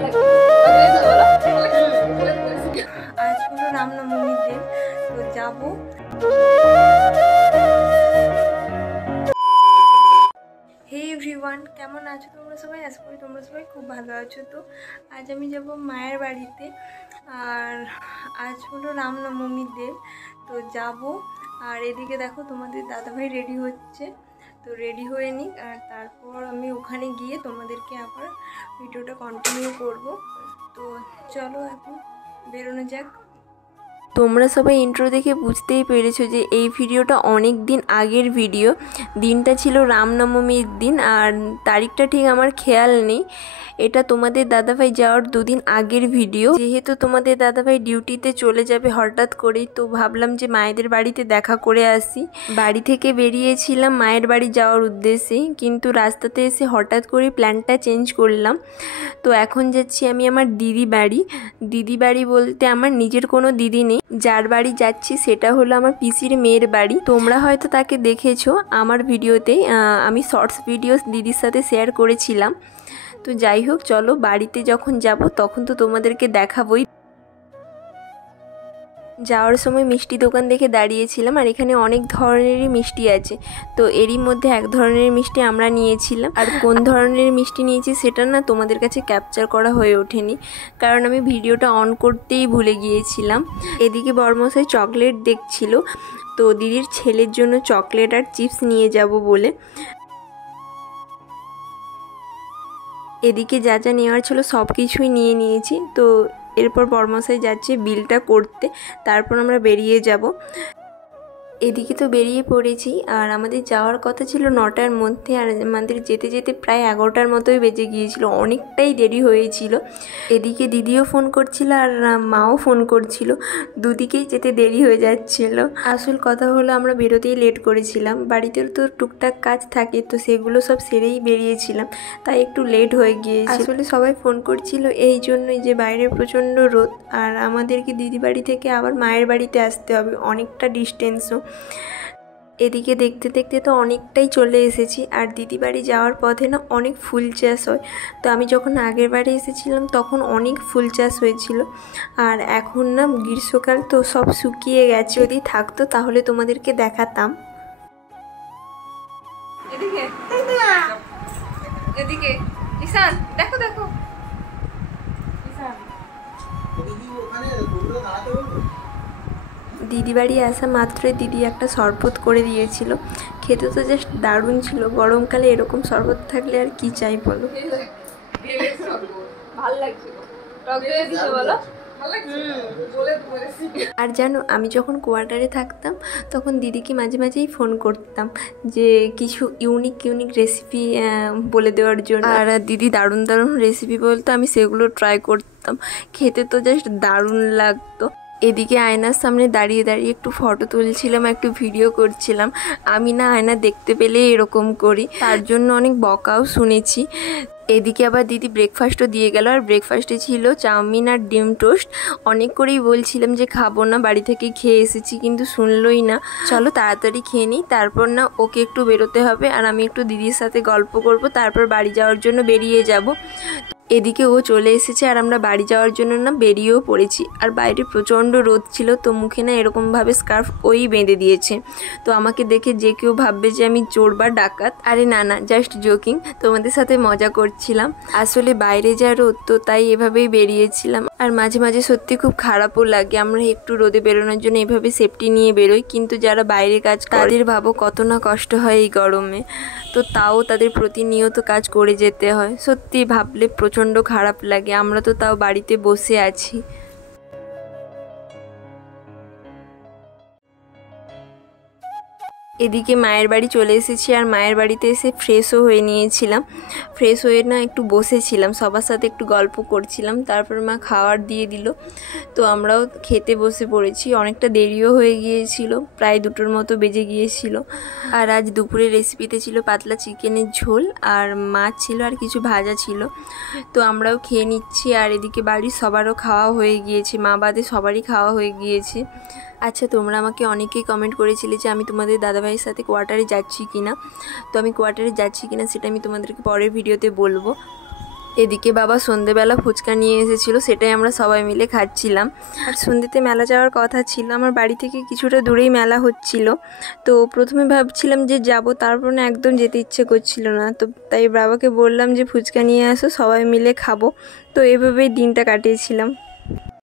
आज हलो रामनवमी दिन तो जाबो। हे एवरीवन केमन आछो तोमरा सबाई? आशा करी तोमरा सबाई खूब भालो आछो। तो आज आमी जाबो मायेर बाड़ीते और आज हलो रामनवमी दिन तो जाबो। और एदिके देखो तोमादेर दादा भाई रेडी होच्छे, तो रेडी हये निक और तारपर आमी ओखाने गिये तोमादेरके आबार भिडियोटा कन्टिनिउ करब। तो चलो एखन बेरोनो जाक। তোমরা সবাই ইন্ট্রো দেখে বুঝতেই পেরেছো যে এই ভিডিওটা অনেক দিন আগের ভিডিও। দিনটা ছিল রামনবমীর দিন আর তারিখটা ঠিক আমার খেয়াল নেই। এটা তোমাদের দাদাভাই যাওয়ার দুদিন আগের ভিডিও। যেহেতু তোমাদের দাদাভাই ডিউটিতে চলে যাবে হঠাৎ করেই, তো ভাবলাম যে মায়েদের বাড়িতে দেখা করে আসি। বাড়ি থেকে বেরিয়েছিলাম মায়ের বাড়ি যাওয়ার উদ্দেশ্যে, কিন্তু রাস্তাতে এসে হঠাৎ করে প্ল্যানটা চেঞ্জ করলাম। তো এখন যাচ্ছি আমি আমার দিদি বাড়ি। দিদি বাড়ি বলতে আমার নিজের কোনো দিদি নেই, যার বাড়ি যাচ্ছি সেটা হলো আমার পিসির মেয়ের বাড়ি। তোমরা হয়তো তাকে দেখেছো আমার ভিডিওতে, আমি শর্টস ভিডিও দিদির সাথে শেয়ার করেছিলাম। তো যাই হোক, চলো বাড়িতে যখন যাব তখন তো তোমাদেরকে দেখাবই। যাওয়ার সময় মিষ্টি দোকান দেখে দাঁড়িয়েছিলাম আর এখানে অনেক ধরনেরই মিষ্টি আছে। তো এরই মধ্যে এক ধরনের মিষ্টি আমরা নিয়েছিলাম, আর কোন ধরনের মিষ্টি নিয়েছি সেটা না তোমাদের কাছে ক্যাপচার করা হয়ে ওঠেনি, কারণ আমি ভিডিওটা অন করতেই ভুলে গিয়েছিলাম। এদিকে বড়মশাই চকলেট দেখছিল, তো দিদির ছেলের জন্য চকলেট আর চিপস নিয়ে যাব বলে। এদিকে যা যা নেওয়ার ছিল সব কিছুই নিয়ে নিয়েছি। তো এরপর বড়মশাই যাচ্ছে বিলটা করতে, তারপর আমরা বেরিয়ে যাব। এদিকে তো বেরিয়ে পড়েছি আর আমাদের যাওয়ার কথা ছিল 9টার মধ্যে, আর আমাদের যেতে যেতে প্রায় 11টার মতোই বেজে গিয়েছিল, অনেকটাই দেরি হয়েছিল। এদিকে দিদিও ফোন করছিল আর মাও ফোন করছিল, দুদিকেই যেতে দেরি হয়ে যাচ্ছিল। আসল কথা হলো আমরা বেরোতেই লেট করেছিলাম, বাড়িতে তো টুকটাক কাজ থাকে, তো সেগুলো সব সেরেই বেরিয়েছিলাম, তাই একটু লেট হয়ে গিয়েছিল। আসলে সবাই ফোন করছিল এই জন্যই যে বাইরে প্রচণ্ড রোদ, আর আমাদেরকে দিদি বাড়ি থেকে আবার মায়ের বাড়িতে আসতে হবে, অনেকটা ডিস্টেন্সও। এদিকে দেখতে দেখতে তো অনেকটাই চলে এসেছি। আর দিদি বাড়ি যাওয়ার পথে না অনেক ফুল চাষ হয়, তো আমি যখন আগের বারে এসেছিলাম তখন অনেক ফুল চাষ হয়েছিল, আর এখন না গ্রীষ্মকাল তো সব শুকিয়ে গেছে। যদি থাকতো তাহলে তোমাদেরকে দেখাতাম। এদিকে এদিকে ঈশান দেখো দেখো ঈশান। দিদি বাড়ি আসা মাত্রই দিদি একটা শরবত করে দিয়েছিল, খেতে তো জাস্ট দারুণ ছিল। গরমকালে এরকম শরবত থাকলে আর কি চাই বলো। আর জানো, আমি যখন কোয়ার্টারে থাকতাম তখন দিদিকে মাঝে মাঝেই ফোন করতাম যে কিছু ইউনিক ইউনিক রেসিপি বলে দেওয়ার জন্য, আর দিদি দারুণ দারুণ রেসিপি বলতো, আমি সেগুলো ট্রাই করতাম, খেতে তো জাস্ট দারুণ লাগতো। এদিকে আয়নার সামনে দাঁড়িয়ে দাঁড়িয়ে একটু ফটো তুলছিলাম, একটু ভিডিও করছিলাম। আমি না আয়না দেখতে পেলে এরকম করি, তার জন্য অনেক বকাও শুনেছি। এদিকে আবার দিদি ব্রেকফাস্টও দিয়ে গেল, আর ব্রেকফাস্টে ছিল চাউমিন আর ডিম টোস্ট। অনেক করেই বলছিলাম যে খাবো না, বাড়ি থেকে খেয়ে এসেছি, কিন্তু শুনলই না। চলো তাড়াতাড়ি খেয়ে নিই, তারপর না ওকে একটু বেরোতে হবে আর আমি একটু দিদির সাথে গল্প করব, তারপর বাড়ি যাওয়ার জন্য বেরিয়ে যাব। এদিকে ও চলে এসেছে আর আমরা বাড়ি যাওয়ার জন্য না বেরিয়েও পড়েছি। আর বাইরে প্রচণ্ড রোদ ছিল, তো মুখে না এরকমভাবে স্কার্ফ ওই বেঁধে দিয়েছে। তো আমাকে দেখে যে কেউ ভাববে যে আমি চোর বা ডাকাত। আরে না না, জাস্ট জোকিং, তোমাদের সাথে মজা করছিলাম। আসলে বাইরে যা রোদ, তো তাই এভাবেই বেরিয়েছিলাম। আর মাঝে মাঝে সত্যি খুব খারাপও লাগে, আমরা একটু রোদে বেরোনোর জন্য এভাবে সেফটি নিয়ে বেরোই, কিন্তু যারা বাইরে কাজ তাদের ভাবো কত না কষ্ট হয় এই গরমে, তো তাও তাদের প্রতিনিয়ত কাজ করে যেতে হয়। সত্যি ভাবলে প্রচণ্ড খারাপ লাগে, আমরা তো তাও বাড়িতে বসে আছি। এদিকে মায়ের বাড়ি চলে এসেছি, আর মায়ের বাড়িতে এসে ফ্রেশও হয়ে নিয়েছিলাম। ফ্রেশ হয়ে না একটু বসেছিলাম, সবার সাথে একটু গল্প করছিলাম, তারপর মা খাবার দিয়ে দিল, তো আমরাও খেতে বসে পড়েছি। অনেকটা দেরিও হয়ে গিয়েছিল, প্রায় 2টোর মতো বেজে গিয়েছিল। আর আজ দুপুরের রেসিপিতে ছিল পাতলা চিকেনের ঝোল, আর মাছ ছিল, আর কিছু ভাজা ছিল। তো আমরাও খেয়ে নিচ্ছি, আর এদিকে বাড়ির সবারও খাওয়া হয়ে গিয়েছে, মা বাদে সবারই খাওয়া হয়ে গিয়েছে। আচ্ছা, তোমরা আমাকে অনেকেই কমেন্ট করেছিলে যে আমি তোমাদের দাদাভাইয়ের সাথে কোয়ার্টারে যাচ্ছি কিনা। তো আমি কোয়ার্টারে যাচ্ছি কিনা সেটা আমি তোমাদেরকে পরের ভিডিওতে বলবো। এদিকে বাবা সন্ধেবেলা ফুচকা নিয়ে এসেছিলো, সেটাই আমরা সবাই মিলে খাচ্ছিলাম। আর সন্ধ্যেতে মেলা যাওয়ার কথা ছিল, আমার বাড়ি থেকে কিছুটা দূরেই মেলা হচ্ছিল। তো প্রথমে ভাবছিলাম যে যাব, তারপর না একদম যেতে ইচ্ছে করছিল না। তো তাই বাবাকে বললাম যে ফুচকা নিয়ে আসো, সবাই মিলে খাবো। তো এভাবেই দিনটা কাটিয়েছিলাম।